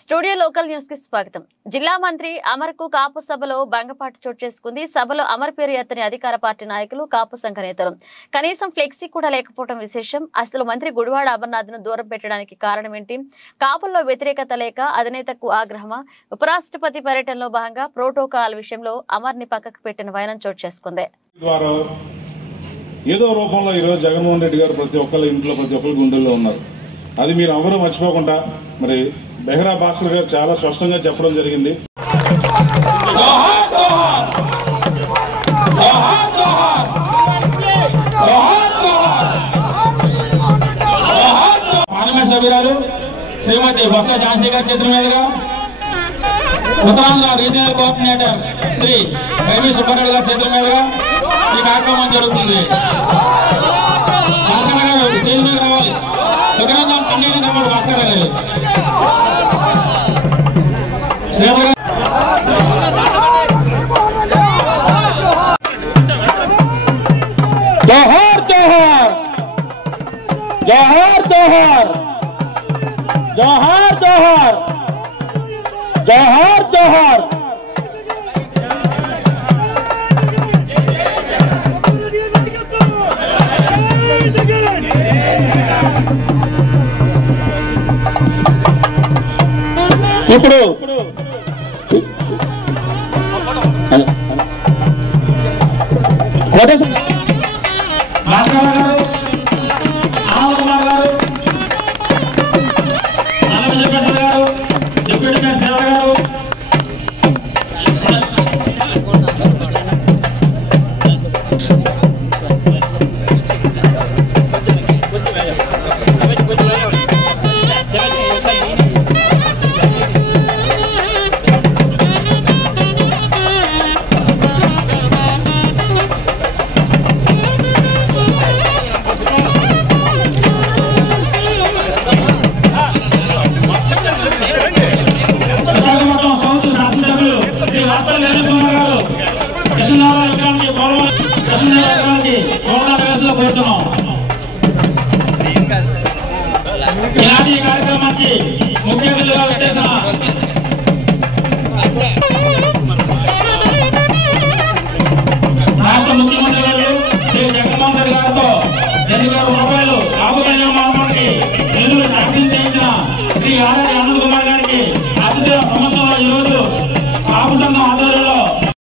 Studio local news కి స్వాగతం. జిల్లా మంత్రి అమర్కు కాపు సభలో భంగపాటు చోటు చేసుకుంది. సభలో అమర్ పేరు ఎత్తని అధికార పార్టీ నాయకులు, కాపు సంఘ నేతలు. కనీసం ఫ్లెక్సీ కూడా లేకపోవడం విశేషం. అసలు మంత్రి గుడివాడ అమర్నాథ్ ను దూరం పెట్టడానికి కారణం ఏంటి? కాపుల్లో వ్యతిరేకత లేక అధినేతకు ఆగ్రహమా? ఉపరాష్ట్రపతి పర్యటనలో భాగంగా ప్రోటోకాల్ విషయంలో అమర్ ని పక్కకు పెట్టిన వైనం చోటు చేసుకుంది. ఏదో రూపంలో ఈరోజు జగన్మోహన్ రెడ్డి గారు ప్రతి ఒక్కరి ఇంట్లో ప్రతి ఒక్కరి గుండెల్లో ఉన్నారు. అది మీరు ఎవరు మర్చిపోకుండా మరి బెహ్రా భాస్కర్ గారు చాలా స్పష్టంగా చెప్పడం జరిగింది. పార్లమెంట్ సభ్యురాలు శ్రీమతి బొత్స ఝాన్సీ గారి చేతుల మీదుగా ఉత్తరాంధ్ర రీజనల్ కోఆర్డినేటర్ శ్రీ వైవి సుబ్బారెడ్డి గారి చేతుల మీదుగా ఈ కార్యక్రమం జరుగుతుంది. భాస్కర్ గారు చేతుల మీద రావాలి. విగ్రహం పండితులు తమ్ముడు భాస్కర్ గారు జోహార్ జోహార్ జోహార్ జోహార్ జోహార్ జోహార్ జోహార్ జోహార్. ఇప్పుడు భాస్కర్ గారు, ఆనంద్ కుమార్ గారు, విజయప్రసాద్ గారు, డిప్యూటీ మేయర్ సేవ గారు, ఇలాంటి కార్యక్రమానికి ముఖ్య అతిథిగా వచ్చేసిన రాష్ట్ర ముఖ్యమంత్రి గారు శ్రీ జగన్మోహన్ రెడ్డి గారితో